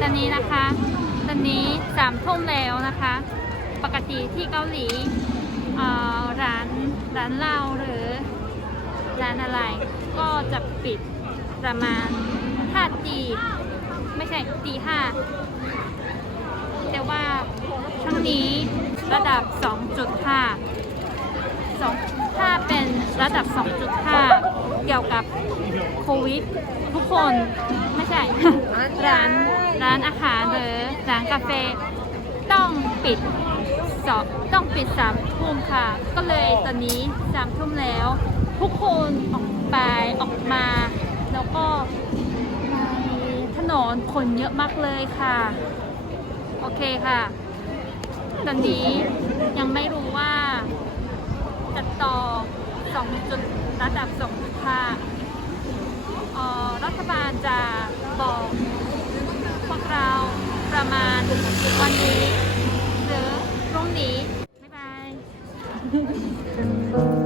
ตอนนี้นะคะ ตอนนี้สามทุ่มแล้วนะคะ ปกติที่เกาหลีร้านร้านเหล้าหรือร้านอะไร ก็จะปิดประมาณห้าตีไม่ใช่ตีห้าแต่ว่าช่วงนี้ระดับ 2.5สองถ้าเป็นระดับ 2.5 เกี่ยวกับโควิด ทุกคนไม่ใช่ ร้านร้านอาหารหรือร้านกาแฟต้องปิดสองต้องปิดสามทุ่มค่ะ ก็เลยตอนนี้สามทุ่มแล้ว ทุกคนออกไปออกมา แล้วก็ในถนนคนเยอะมากเลยค่ะ โอเคค่ะ ตอนนี้ยังไม่รู้ว่าจัดต่อ2จุดระดับ2จุด5เอ่อ รัฐบาลจะบอกพวกเราประมาณวันนี้ หรือพรุ่งนี้ บ๊ายบาย